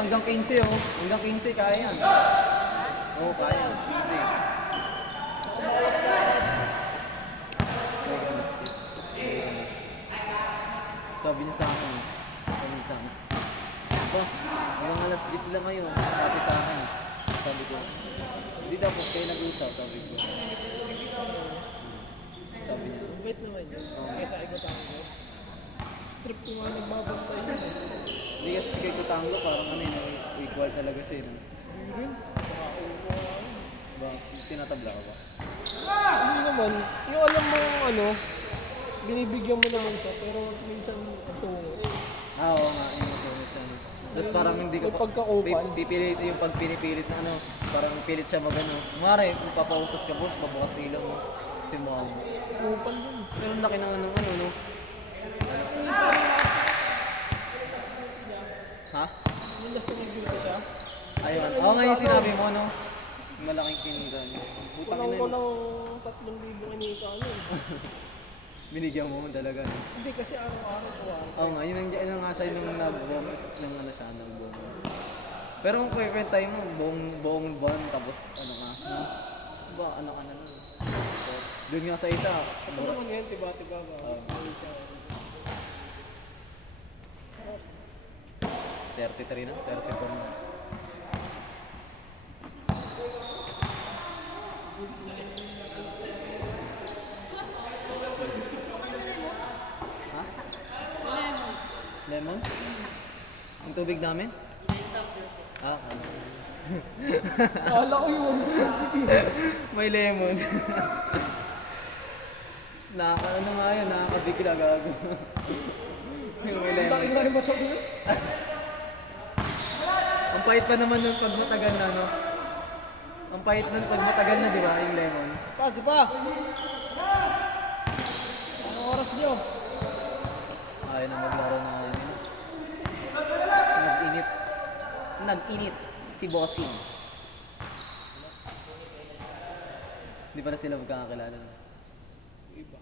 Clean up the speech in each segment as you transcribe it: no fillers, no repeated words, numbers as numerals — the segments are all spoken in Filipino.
hanggang 15 oh. Hanggang 15 kaya yan. Oo, kaya. 15. Sabi niya sa akin eh. Sabi niya sa akin. Ito, hanggang alas 10 lang ngayon. Sabi sa akin. Sabi ko, hindi daw po kayo nag-usap. Sabi ko. Sabi niya. Wait naman yun. Kaysa ikutango ko. Strip ko nga nagbabantay yun. Hindi kasi kay Kutango parang ano yun, equal talaga siya yun. Ba, tinatabla ka ba? Hindi naman. Yung alam mo yung ano, binibigyan mo naman siya, pero minsan kasungo. Oo nga, yun yung sunod siya. Tapos parang hindi ka May pagka-open. pipilit yung pag pinipilit na ano, parang pilit siya magano. Mare, kung papautos ka boss, mabukas ilaw mo. Si mom. Open yun. Pero ang laki naman ng ano, no? Ha? Yung last na nag-duty siya, Ayun. Oo nga yung sinabi mo, no? Malaking kinita niya. Putang kulang ina ko yun. lang 3,000 kinika yun. Binigyan mo talaga. No? Hindi kasi araw-araw ko Oo nga, yun nga siya yung nag-bonus ng ano siya, nag-bonus. Pero kung kwentay mo, buong buwan, tapos ano ka, no? Diba, ano ka na nun? So, doon nga sa isa, Ano naman yan, tiba-tiba ba? Ano siya? 33 na, 34 na. Ha? Lemon? Ang tubig namin? Ah, ano? Kala ko yun. May lemon. Ano nga yun, nakakabigla gago. Yung may lemon. Laki na yung mata ko yun. Ang pait pa naman nun pag matagal na, no? Ang pait nun pag matagal na, di ba, yung lemon? Pasi pa! Anong oras niyo? Ayaw na maglaro na ngayon. Nag-init. Nag-init si Bossing. Di pa na sila magkakakilala. Iba.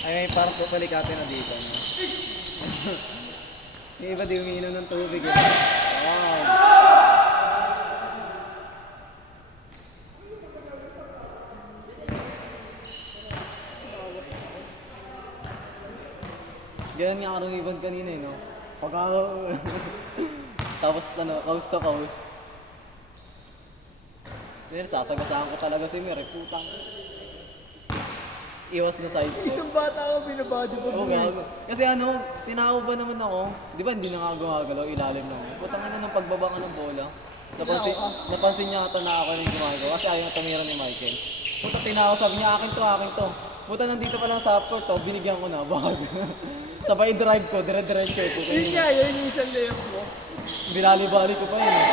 Ay, may parang pupalikate na dito. No? Yung iba di umiinom ng tubig. Eh. Wow. Ganyan nga ako rumiband kanina eh, no? Pagka... Tapos ano, coast to coast. Then, sasagasaan ko talaga si Mir, eh, putang. Iwas na side. Isang bata ako binabody pa Oo, mo. gago. Kasi ano, tinawag ba naman ako? Di ba hindi na nga gumagalaw, ilalim lang. Putang ina ng pagbaba ka ng bola. Napansin niya ata na ako yung gumagawa kasi ayaw na tumira ni Michael. Puta tinawag, sabi niya akin to. Puta nandito pa lang sa upcourt to, binigyan ko na, bag. Sabay drive ko, dire-diretso ko. Yun nga, yun yung isang layup mo. Binali-bali ko pa yun eh.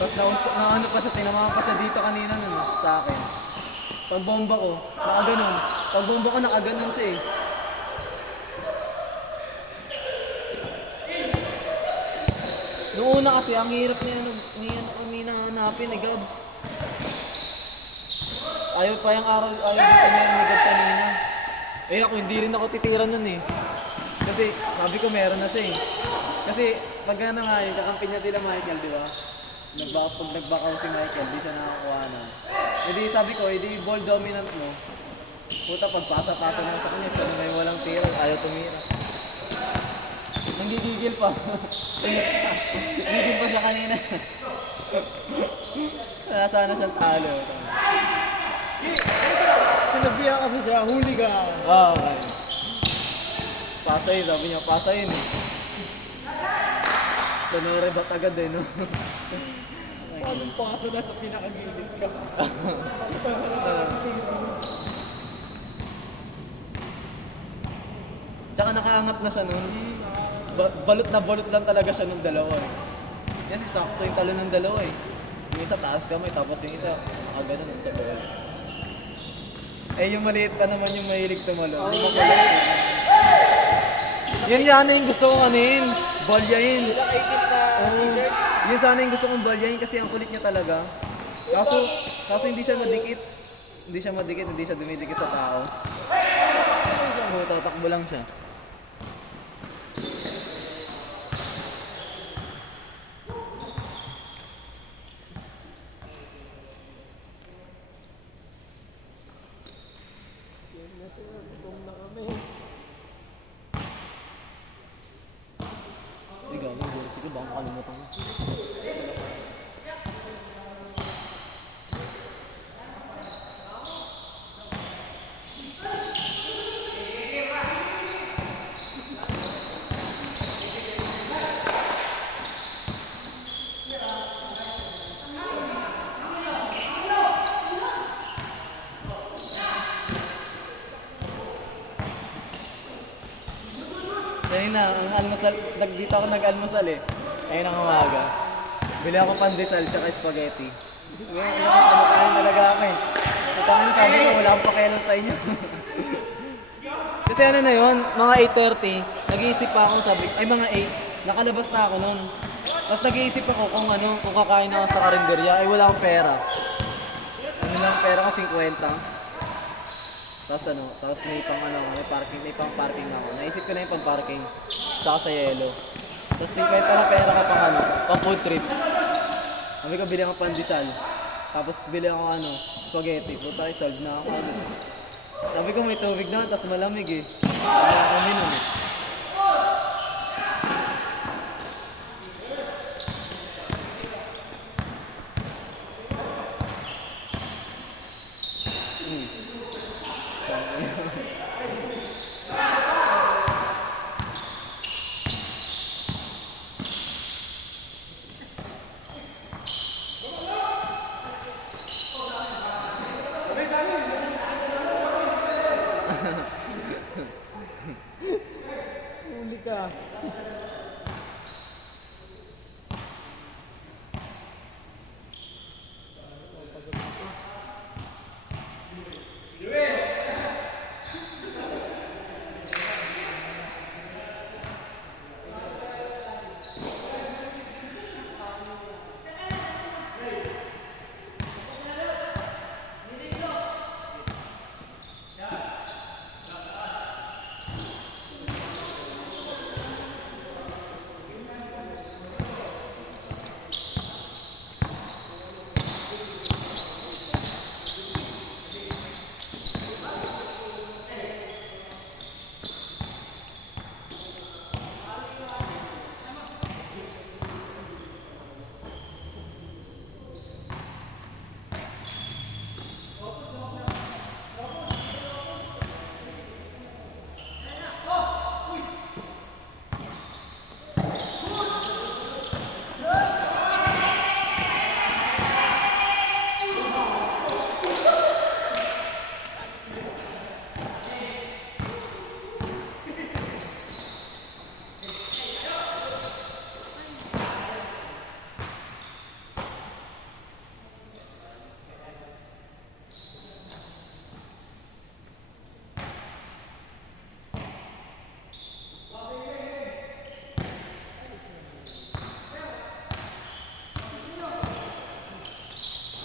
Tapos na ano pa siya, tinamaan pa siya dito kanina nun, sa akin. Pagbomba ko, nakaganon. Pagbomba ko, nakaganon siya eh. Noong una kasi, ang hirap niya, ni nahanapin eh, Gab. Ayaw pa yung araw, ayaw dito meron ni Gab kanina. Eh ako, hindi rin ako titira nun eh. Kasi, sabi ko meron na siya eh. Kasi, pag ano nga eh, kakampi niya sila Michael, di ba? Pag nagbakaw si Michael, di siya nakakuha na. E di sabi ko, edi ball dominant mo. Puta, pagpasa-pasa na sa kanya, siya na may walang tira, ayaw tumira. Nanggigigil pa. Nanggigil pa siya kanina. Sana siyang talo. Sinabihan kasi siya, huli ka. Ah, okay. Pasa yun, sabi niya, pasa yun eh. Tanarebat agad eh, no? Paano paso na sa pinakagilid ka? Tsaka nakaangat na siya nun. Balot na balot lang talaga siya nung dalawa eh. Kasi sakto yung talo ng dalawa eh. Yung isa taas kamay, tapos yung isa nakaganon sa ball. Eh yung maliit pa naman yung mahilig tumalo. Yung makulit. Yan yan yung gusto kong anin. Balyain. Oo. Yun sana yung gusto kong balyain kasi ang kulit niya talaga. Kaso hindi siya madikit. Hindi siya madikit, hindi siya dumidikit sa tao. Oo, tatakbo lang siya. Yan na sir, gutom na kami. Hindi galing, sige baka makalimutan ko. Ayun na, ang almusal, dito ako nag-almusal eh. Ayun ang umaga. Bili ako pandesal tsaka spaghetti. Kumakain talaga ako eh. Kapag sabi ko, wala akong pakialam sa inyo. Kasi ano na yun, mga 8:30, nag-iisip pa ako sabi, ay mga 8, nakalabas na ako nun. Tapos nag-iisip ako kung kakain ako sa karinderya, ay wala akong pera. Ano lang pera kasi 50. Tapos may pang parking ako. Naisip ko na yung pang parking. Tsaka sa yelo. Tapos 50 na pera ka pang food trip. Sabi ko bili ako pandesal. Tapos bili ako spaghetti. Puta, solve na ako. Sabi ko may tubig na, tapos malamig eh. Sabi ako minum eh. Huli ka.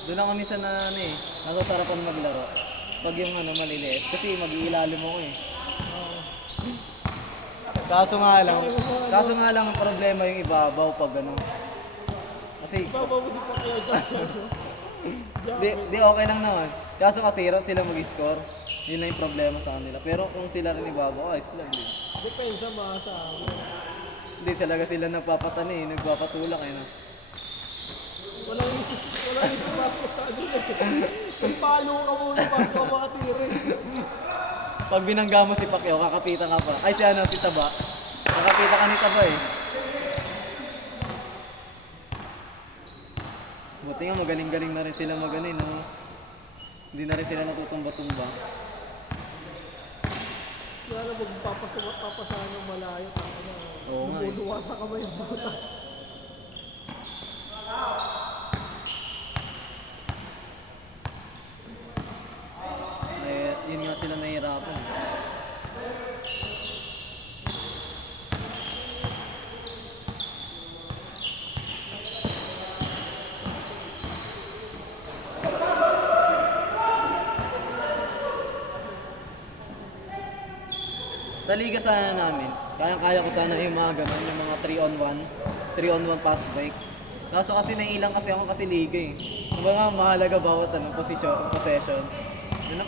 Doon ako minsan nasasarapan maglaro. Pag yung maliliit. Kasi mag-iilalim ako eh. Kaso nga lang ang problema yung ibabaw pag Kasi, Babaw mo si Pacquiao Jackson. di okay lang naman. Kaso kasi hirap sila mag-score. Yun lang yung problema sa kanila. Pero kung sila rin ibabaw, ayos lang din. Depensa masa. Hindi talaga sila nagpapatulak eh, no? Walang isis basket sa ano eh. Kung palo ka muna bago ka makatira eh. Pag binangga mo si Pacquiao, kakapitan ka pa. Ay, si ano, si Taba. Kakapitan ka ni Taba eh. Buti nga magaling-galing na rin sila magaling, no? Hindi na rin sila natutumba-tumba. Kaya na papasahan ng malayo. Oo nga eh. Bumuluwa sa kamay ng buta. Eh, yun nga sila nahihirapan. Sa liga sana namin, kaya ko sana yung mga ganun, yung mga 3-on-1 pass break. Kaso kasi naiilang kasi ako kasi liga eh. Yung mga mahalaga bawat possession. Yun na,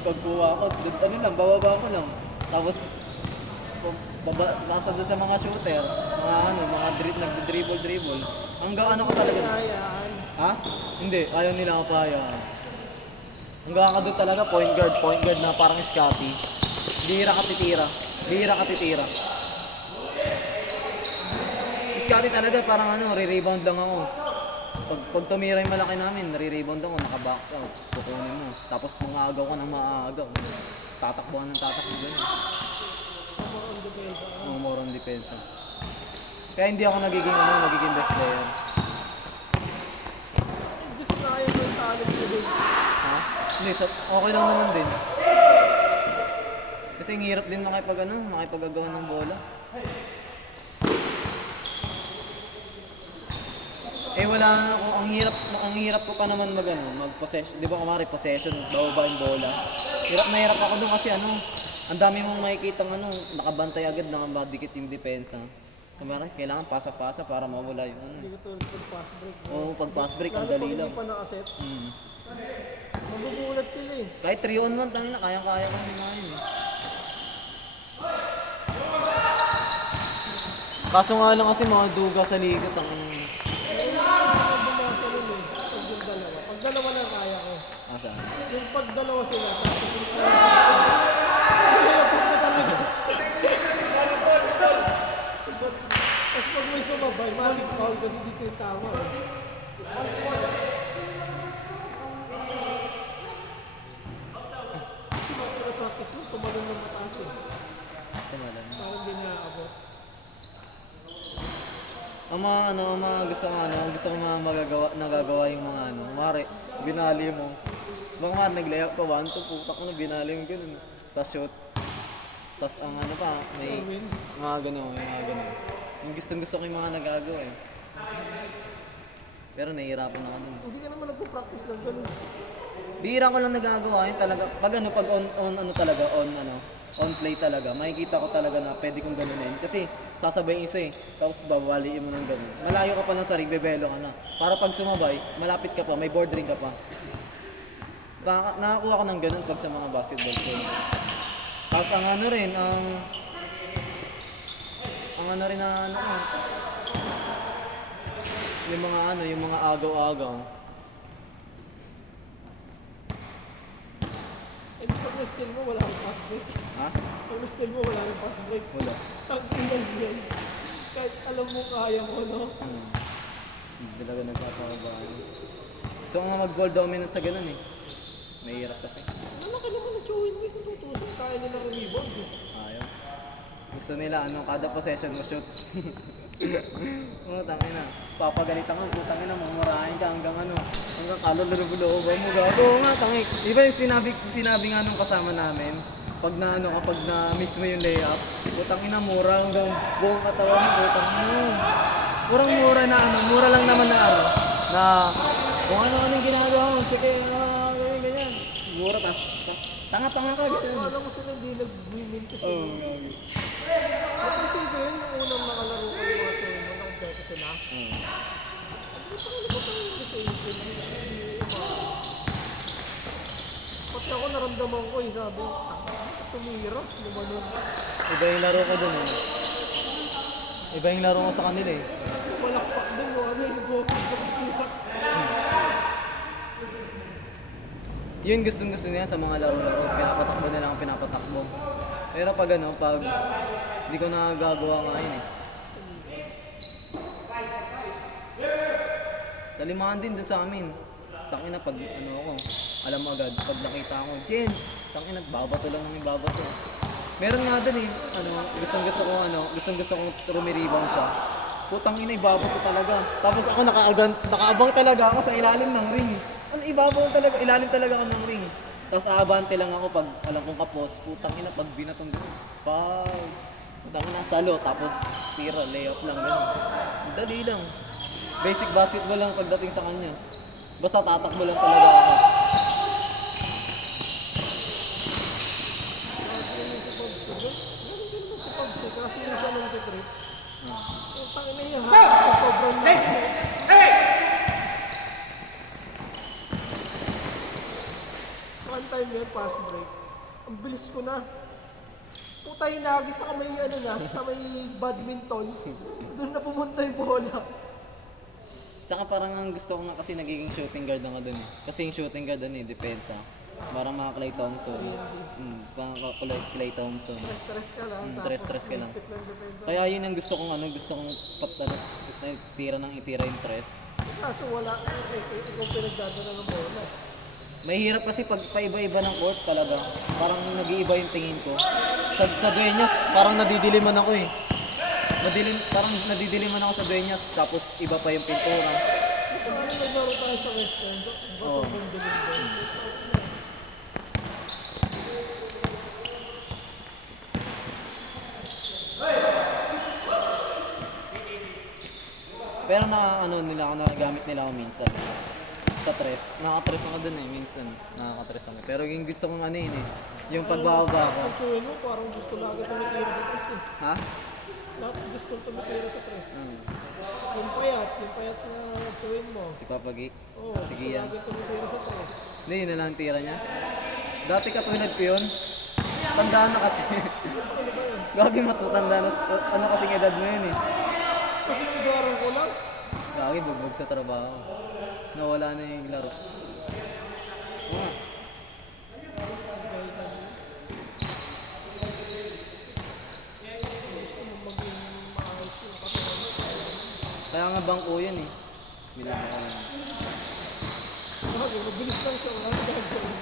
pagkuha ko, ano lang, bababa ko lang. Tapos, nasa doon sa mga shooter, mga nagdi-dribble. Hanggang ano ko talaga. Kayaan. Ha? Hindi, ayaw nila ako pahayaan. Hanggang ka doon talaga, point guard na parang Scotty. Bihira ka titira. Scotty talaga parang re-rebound lang ako. Pag tumira yung malaki namin, re-rebound ako, naka-box out. Kukunin mo. Tapos mga-agaw ka ng maaagaw. Tatakbo ganun. More on depensa. Kaya hindi ako nagiging best player. Gusto na kayo ng talent ko din. Ha? Hindi, okay lang naman din. Kasi ang hirap din makipag-agawan ng bola. Eh wala na ako, ang hirap ko pa naman mag-possession. Di ba kumari possession, bababa yung bola. Hirap ako doon kasi ang dami mong makikita nakabantay agad, nakabadikit yung depensa. Kumari, kailangan pasa-pasa para mawala yung Hindi ko tulad pag-pass break. Oo, pag pass break, ang Lalo pag dali hindi lang. pa nakaset. Magugulat sila eh. Kahit 3-on-1, tangina, kaya-kaya kong himayin eh. Kaso nga lang kasi mga duga sa liga, tangina. Ako bumasa nun eh. Pag yung dalawa. Pag dalawa lang kaya ko. Saan? Yung pag dalawa sila, tapos yung kaya sila. Kaya po ko talaga. Tapos pag may sumabay, matik foul kasi dito yung tama eh. Pero practice mo, tumalon ng mataas eh. Tumalan. Parang hindi naaabot. Ang mga gusto ko nagagawa yung mga kumari, binali mo. Baka nga nag-layup ka, 1-2, putak mo na binali mo ganun. Tapos shoot. Tapos ang may mga ganun. Yung gusto ko yung mga nagagawa eh. Pero nahihirapan ako dun. Hindi ka naman nagpo-practice lang ganun. Bihira ko lang nagagawa yun talaga. Pag on play talaga, makikita ko talaga na pwede kong ganunin. Kasi sasabay yung isa eh, tapos babaliin mo ng ganun. Malayo ka pa lang sa rig, bebelo ka na. Para pag sumabay, malapit ka pa, may board ring ka pa. Nakakuha ko ng ganun pag sa mga basketball ko. Tapos yung mga agaw-agaw. Eh, pag na-steal mo, wala kang pass break. Ha? Pag na-steal mo, wala kang pass break. Wala. Tag-ilan yan. Kahit alam mo kaya mo, no? Hindi talaga nagpapakabahan. Gusto ko nga mag-ball dominant sa ganun eh. Mahirap kasi. Malaki naman ang chewin mo kung tutusin. Kaya nila ang rebound eh. Ayaw. Gusto nila kada possession mo shoot. Tangina. Papagalitan ka, putangin na, mamurahin ka hanggang kalulubuluban mo gago. Oo nga, tangik. Di ba yung sinabi nga nung kasama namin, pag na-miss mo yung layup, putangin na, mura hanggang buong katawan mo, putang mo. Murang-mura na mura lang naman na kung ano yung ginagawa mo, sige, ganyan. Mura, tanga-tanga ka, ganyan. Alam mo sila hindi nag-win kasi. Oo, gago. Napansin ko yun, yung unang nakalaro ko yung mga chewin mo, nakampleto sila. Pati ako naramdaman ko sabi, tumira, lumanon. Iba yung laro ko dun eh. Iba yung laro ko sa kanila eh. Tapos pumalakpak din mo, ano yung focus sa kanila. Yun gusto niya sa mga laro-laro. Pinapatakbo nila ang pinapatakbo. Pero pag ano, pag hindi ko nagagawa nga yun eh. Talimahan din doon sa amin. Tangina pag ano ako, alam mo agad, pag nakita ko, Jen, tangina, babato lang ng babato. Meron nga doon eh, ano, gustong-gusto kong rumirebound siya. Putang ina, ibabato talaga. Tapos ako nakaabang talaga ako sa ilalim ng ring. Ano, ibabaw talaga, ilalim talaga ako ng ring. Tapos aabante lang ako pag alam kong kapos, putang ina, pag binatong gano'n. Putang ina, salo, tapos tira, layup lang gano'n. Dali lang. Basic basketball lang pagdating sa kanya. Basta tatakbo lang talaga ako. Si Pabs, kasi yung siya nung titrip. Ang tangin na niya, hakas na sobrang laki. One time yun, pass break. Ang bilis ko na. Puta yung nagis sa may ano na, sa may badminton. Doon na pumunta yung bola. Tsaka parang ang gusto ko nga kasi nagiging shooting guard ako dun eh. Kasi yung shooting guard dun eh, depensa. Parang mga Klay Thompson. Parang Klay Thompson. Stress ka lang. Stress ka lang. Fit ng depensa. Kaya yun ang gusto kong tira ng itira yung tres. Kaso wala, ikaw pinagdadala ng bola. Mahirap kasi pag paiba-iba ng court talaga. Parang nag-iiba yung tingin ko. Sa Dueñas, parang nadidiliman ako eh. Parang nadidiliman ako sa Dueñas, tapos iba pa yung pintura. Parang naglaro tayo sa West End. Basta Oo. kung dilim doon. Pero nagagamit nila ako minsan. Sa tres. Nakaka-tres ako dun eh, minsan. Nakaka-tres ako. Pero yung gusto kong ano yun eh, yung pagbababa ko. Ang tsuhin mo, parang gusto na agad tumitira sa tres eh. Ha? Lahat gusto tumitira sa tres. Yung payat na tsuhin mo. Si Papa Geek? Oo, Sige gusto na yan. agad tumitira sa tres. Hindi, yun na lang ang tira niya. Dati katulad ko yun. Tandaan na kasi. Ano ba yun? Gagi matutanda na. Ano kasing edad mo yun eh. Kasi nagaro ko lang. Gagi, bugbog sa trabaho. Nawala na yung laro. Oo nga. Gusto mo maging maayos yung katawan mo. Kaya nga bangko yun eh. Bilang ako yun. Grabe, mabilis lang siya. Wala nang gagawin.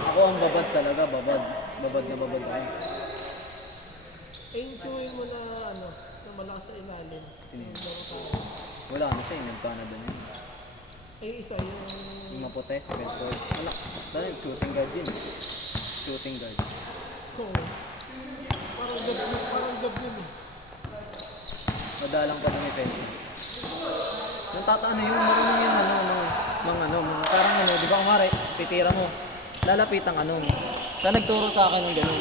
Ako ang babad talaga, babad. Babad na babad ako. Eh, yung tsuhin mo na ano, na malakas sa ilalim. Sino yun? Yung laro tayo. Wala na siya, nagpana doon yun. Eh, isa yung... Yung maputi, si Bedford. Wala, dahil shooting guard yun. Shooting guard. Oo. Parang gab yun eh. Madalang pa ng defense. Yung ano yun, marunong yung parang di ba kumari, titira mo. Lalapit ang Siya nagturo sa akin ng ganun.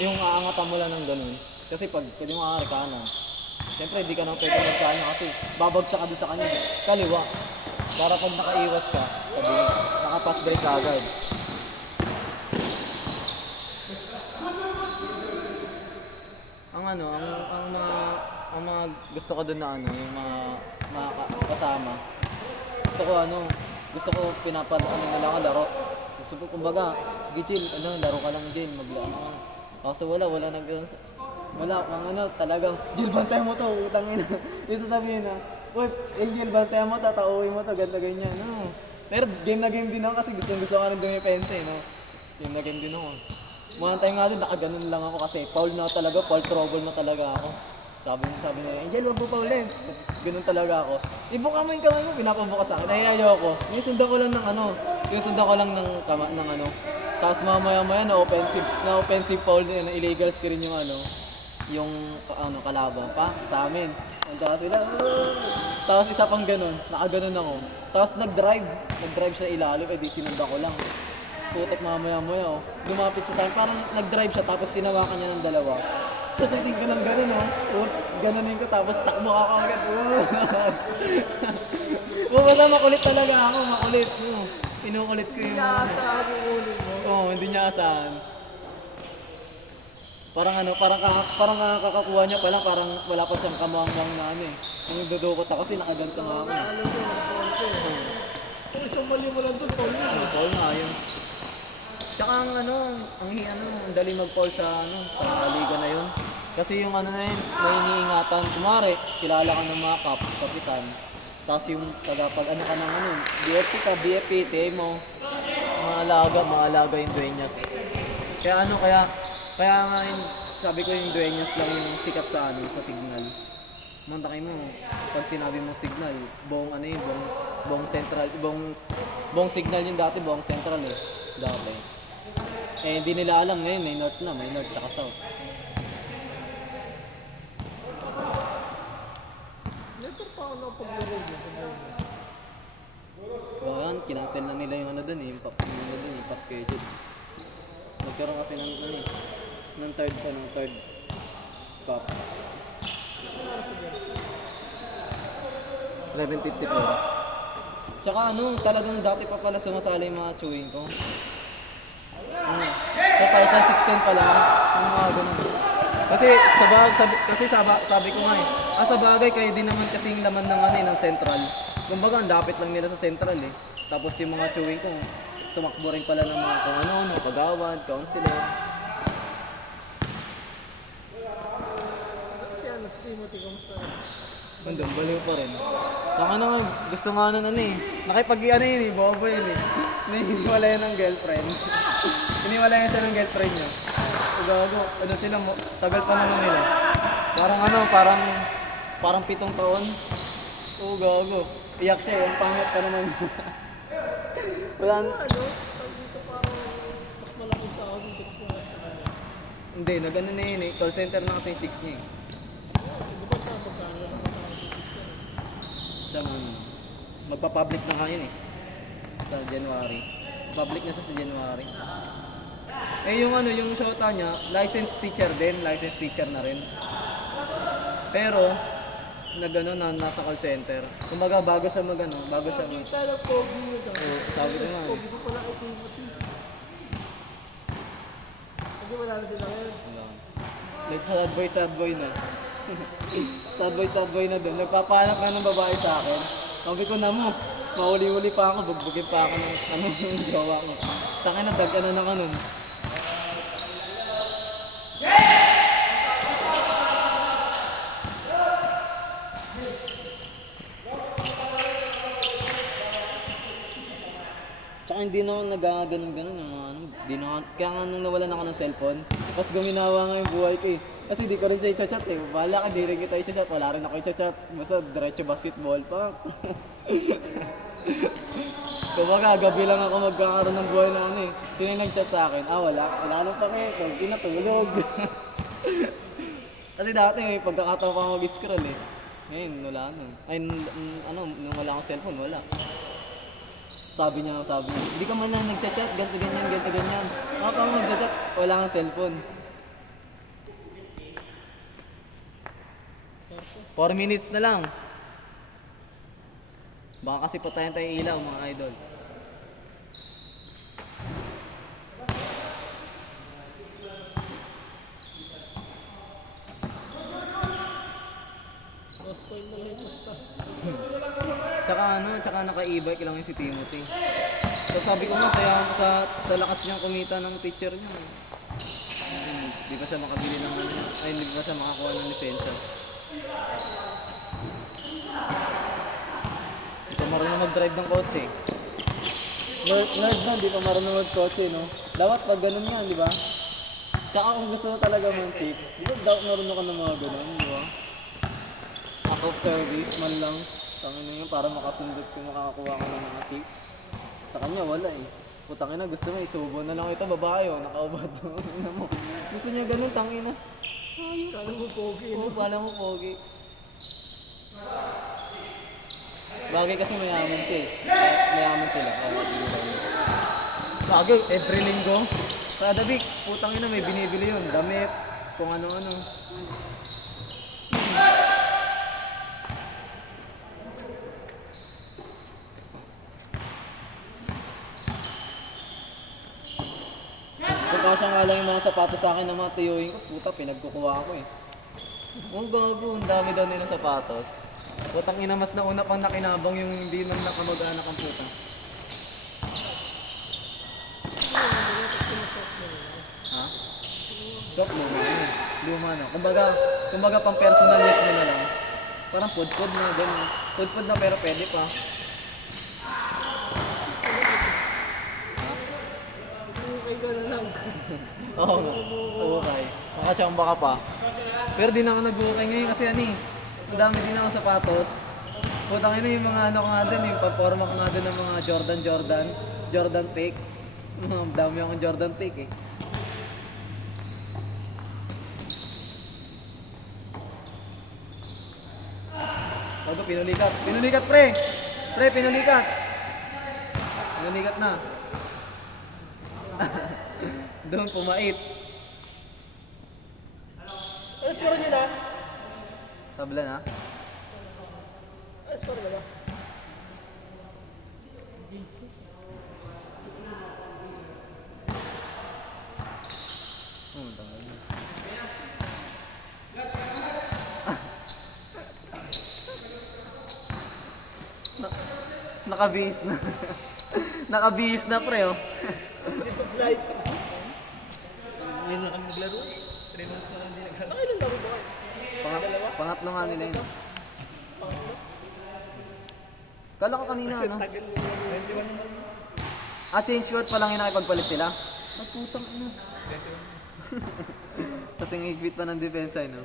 Yung aangatan mo lang ng ganun. Kasi pag mo aari kanan, siyempre hindi ka nang pwede magkano kasi babagsak ka doon sa kanya. Kaliwa. Para pag nakaiwas ka, sabi, nakapass break ka agad. Ang mga gusto ko doon na yung mga kasama. Gusto ko na lang ang laro. Gusto ko kumbaga, sige chill, laro ka lang din, maglaro. Kaso wala talagang, Jill, bantay mo to, utang ina. Yung sasabihin na, Jill, bantay mo, tatauhin mo to, ganyan. No. Pero game na game din ako kasi gusto ka rin dumipensa eh, no. Game na game din ako. Mga time nga doon, nakaganon lang ako kasi foul trouble na talaga ako. Sabi niya, Angel, wag mo paulin. Ganun talaga ako. Ibuka mo yung kamay mo, pinapabuka sa akin. Ayaw ako. Yung sundan ko lang ng Tapos mamaya na offensive foul na illegal screen yung kalaban pa sa amin. Punta sila. Tapos isa pang ganun, nakaganon ako. Tapos nag-drive siya ilalim, di sinundan ko lang. Tutok mamaya, lumapit siya sa akin, parang nag-drive siya, tapos sinawakan niya ng dalawa. So titig ko ng gano'n, ganonin ko, tapos takbo ako agad. Basta makulit talaga ako, makulit. Pinukulit ko yung Inaasahan yung ulo mo. Oo, hindi niya asahan. parang kakakuha niya pa lang, parang wala pa siyang kamuang-muang na ano eh. Nung dudukot ako kasi nakaganto nga ako. Alam ko, foul ko eh. Kung isang mali mo lang doon, foul yun. Foul nga yun. Tsaka ang dali mag-foul sa liga na yun. Kasi yung ano na yun, may iniingatan. Kumari, kilala ka ng mga kapitan. Tapos yung pag ano ka ng BFP ka, BFP, TA mo, mga alaga yung dueñas. Kaya nga yun, sabi ko yung dueñas lang yung sikat sa signal. Mantakay mo, pag sinabi mong signal, buong central, buong signal yun dati, buong central eh, dati. Eh hindi nila alam ngayon, may north tsaka south. Never pa ako napaglaro yun sa Marines. Bayan, kinancel na nila yung yung pa-schedule. Nagkaroon kasi ng third cup. 11:54. Tsaka talagang dati pa pala sumasali yung mga chewing ko. 2016 pa lang, yung mga ganun. Kasi sabi ko nga eh, sa bagay kayo din naman kasing laman ng central. Kumbaga, ang dapit lang nila sa central eh. Tapos yung mga chewing ko, tumakbo rin pala ng mga kung kagawad, counselor. Si Timothy, kamusta? Andun, baliw pa rin. Saka nga, gusto nga nakipag bobo yun eh. Hiniwalay ng girlfriend. Hiniwalay siya ng girlfriend niya. Gago, tagal pa naman nila. Parang 7 taon. Gago. Iyak siya, ang pangit pa naman. Wala Dito parang mas malaki sa akin yung chicks na sa kanya. Hindi, nagano na yun eh. Call center na kasi yung chicks niya eh. Di ba sa pagkano na kasama yung chicks yan? Siya magpa-public na ngayon eh. Sa January. Public na siya sa January. Eh yung shota niya, licensed teacher na rin. Pero, nasa call center. Kumbaga, bago siya Kita lang pogi yun. sabi ko nga. Pogi ko pala kay Timothy. Hindi wala na sila ngayon. Like sad boy na. sad boy na doon. Nagpapahanap ka ng babae sa akin. Sabi ko na mo, mahuli-huli pa ako, bugbugin pa ako ng yung jowa ko. Taka na, dagka na nun. Tsaka hindi na ako nagaganon-ganon. Kaya nga nung nawalan ako ng cellphone, tapos guminawa nga yung buhay ko eh. Kasi di ko rin siya i-chat eh. Bahala ka, di rin kita i-chat. Wala rin ako i-chat. Basta diretso basketball pa. Kumbaga, gabi lang ako magkakaroon ng buhay na eh. Sino yung nag-chat sa akin? Wala. Wala nang pake. Pag inatulog. Kasi dati may pagkakataon pa mag-scroll eh. Ngayon, wala na. Nung wala akong cellphone, wala. Sabi niya, hindi ka man lang nagchat-chat, ganto ganyan. Ako nagchat-chat, wala kang cellphone. 4 minutes na lang. Baka kasi patayin tayo ilaw, mga idol. Lost coin na lang yung basta. Tsaka naka-e-bike lang yung si Timothy. So sabi ko nga, sa lakas niyang kumita ng teacher niya. Hindi pa siya makabili ng hindi pa siya makakuha ng lisensya. Hindi pa marunong mag-drive ng kotse. Nerd na, hindi pa marunong mag-kotse, no? Dapat pag ganun yan, di ba? Tsaka kung gusto mo talaga man-chip, di ba dapat marunong ka ng mga ganun, di ba? Act of service man lang. Tangin na yun, para makasundot kung makakakuha ka ng mga chicks. Sa kanya, wala eh. Putangin na, gusto mo, isubo na lang ito, babae o, nakaubad mo. Gusto niya ganun, tangin na. Kala mo pogi. Oo, kala mo pogi. Bagay kasi mayaman siya eh. Mayaman sila. Bagay, every linggo. Kada week, putangin na, may binibili yun. Damit, kung ano-ano. Magkakasya nga lang yung mga sapatos sa akin na mga tuyuin ko. Puta, pinagkukuha ko eh. Ang gago, ang dami daw nilang sapatos. Putang ina, mas nauna pang nakinabang yung hindi nang nakamag-anak ang puta. Ha? Soft luma yun. Luma na. Kumbaga pang personal use mo na lang. Parang pud-pud na, gano'n. Pud-pud na pero pwede pa. Okay ka na lang. Oo nga. Okay. Makachamba ka pa. Pero di na ako nag-okay ngayon kasi ano eh. Ang dami din ako sapatos. Putang ina yung mga ano ko nga dun, yung paporma ko nga dun ng mga Jordan fake. Ang dami akong Jordan fake eh. Bago pinulikat. Pinulikat pre! Pre, pinulikat! Pinulikat na. Doon pumait. Ano score nyo na? Tabla na. Ano score na ba? Tagal na. Nakabihis na. Nakabihis na pre oh. Dito flight. Ngayon na kami naglaro. 3 months na lang hindi naglaro. Ay, ilang laro ba kayo? Pangatlo nga nila yun. Kala ko kanina ano? Tagal mo. 21 naman. Change short pa lang yung nakipagpalit sila. Putang ina. Kasi ngigpit pa ng depensa, no?